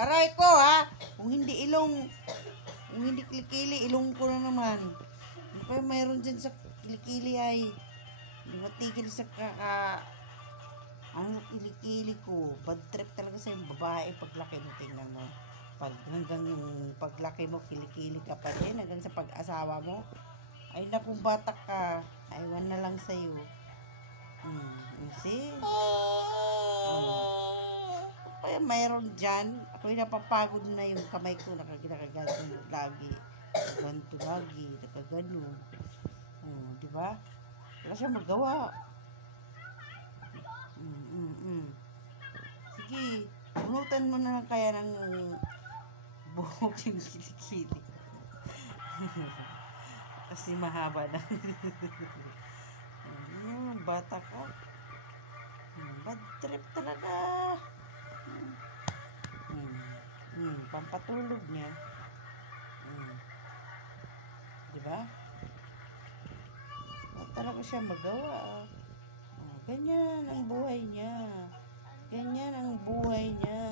Aray ko ha. Kung hindi ilong, kung hindi kilikili, ilong ko na naman. Ano kaya mayroon dyan sa kilikili ay. Hindi matigil sa ang kilikili ko. Bad trip talaga sa yung babae paglaki mo, tingnan mo. Pag hanggang yung paglaki mo, kilikili ka pa rin. Hanggang sa pag-asawa mo. Ay naku, bata ka. Aywan na lang sa'yo. You see? Kaya mayroon dyan. Ako'y napapagod na yung kamay ko. Nakagano lagi. Ganto lagi. Nakagano. Diba? Wala siya magawa. Sige. Bunutan mo na lang kaya ng buhok yung kilikili. Kasi mahaba na. Bata ka. Bad trip talaga. Pampatulog niya. Diba? Wala talaga siya magawa. Ganyan ang buhay niya. Ganyan ang buhay niya.